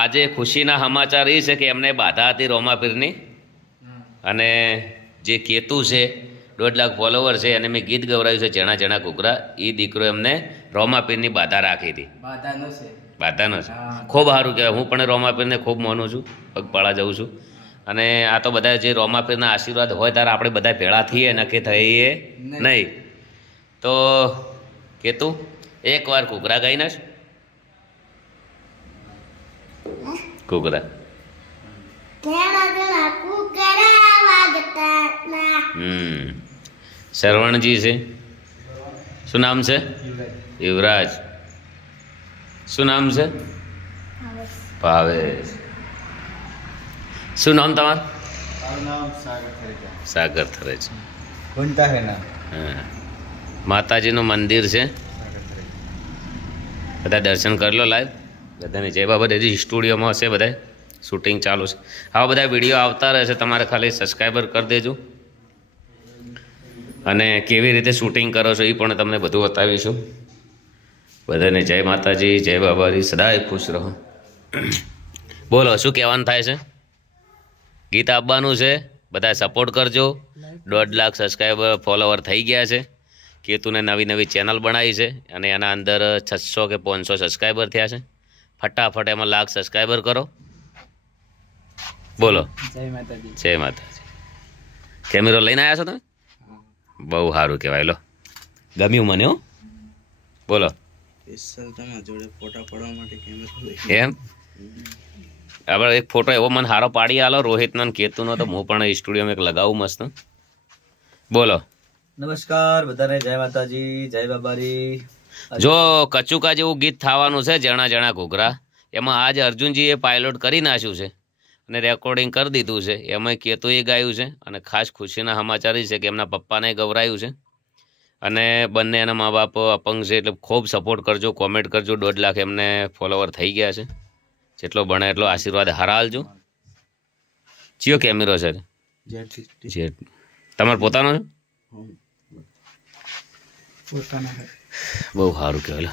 આજે ખુશીના સમાચાર એ છે કે એમને બાધા હતી રોમાપીરની અને જે કેતુ છે 1.5 લાખ ફોલોવર છે અને મેં ગીત ગવડાવ્યું છે જણા જણા કુકરા એ દીકરો એમને રોમાપીરની બાધા રાખી હતી. બાધાનો છે. ખૂબ સારું કહેવાય. હું પણ રોમાપીરને ખૂબ માનું છું, પગપાળા જાઉં છું. અને આ તો બધા જે રોમાપીરના આશીર્વાદ હોય ત્યારે આપણે બધા ભેળા થઈએ નક્કી થઈએ નહીં. તો કેતુ એકવાર કુકરા ગાઈ નાખ. કુકરા શરવણજી છે. શું નામ છે? યુવરાજ. શું નામ છે? ભાવેશ. શું નામ તમારું? સાગર થરેજા. હા. માતાજીનું મંદિર છે, બધા દર્શન કરી લો લાઈવ. બધાને જય બાબા. હજી સ્ટુડિયોમાં હશે, બધા શૂટિંગ ચાલુ છે. આવા બધા વિડીયો આવતા રહેશે, તમારે ખાલી સબસ્ક્રાઈબર કરી દેજો. અને કેવી રીતે શૂટિંગ કરો છો એ પણ તમને બધું બતાવીશું. બધાને જય માતાજી, જય બાબાજી, સદાય ખુશ રહો. બોલો શું કહેવાનું થાય છે? ગીત આપવાનું છે, બધા સપોર્ટ કરજો. 1.5 લાખ સબસ્ક્રાઈબર ફોલોવર થઈ ગયા છે. કેતુને નવી નવી ચેનલ બનાવી છે અને એના અંદર 600 કે 500 સબસ્ક્રાઈબર થયા છે. ફટાફટ એમાં 1 લાખ સબસ્ક્રાઈબર કરો. બોલો જય માતાજી. જય માતાજી. કેમેરો લઈને આવ્યા છો તમે? બહુ સારું કહેવાય. લો ગમ્યું મને. હો બોલો. એમ આપણે એક ફોટો એવો મને સારો પાડી આલો રોહિતનો ને કેતુનો, તો હું પણ સ્ટુડિયોમાં એક લગાવું મસ્ત. બોલો. નમસ્કાર બધાને, જય માતાજી, જય બાબારી. જો કચુકા જેવું ગીત થવાનું છે જણા જણા ઘૂઘરા, એમાં આજ અર્જુનજીએ પાયલોટ કરી નાખ્યું છે અને રેકોર્ડિંગ કરી દીધું છે. એમાં કેતુએ ગાયું છે અને ખાસ ખુશીના સમાચાર છે કે એમના પપ્પાને ગવરાયું છે. અને બંને એના મા બાપ અપંગ છે, એટલે ખૂબ સપોર્ટ કરજો, કોમેન્ટ કરજો. 1.5 લાખ એમને ફોલોવર થઈ ગયા છે. જેટલો બને એટલો આશીર્વાદ હારા આલજો. ચિયો કેમેરો છે? જેટ. તમારો પોતાનો છે? બહુ સારું કહેવાય.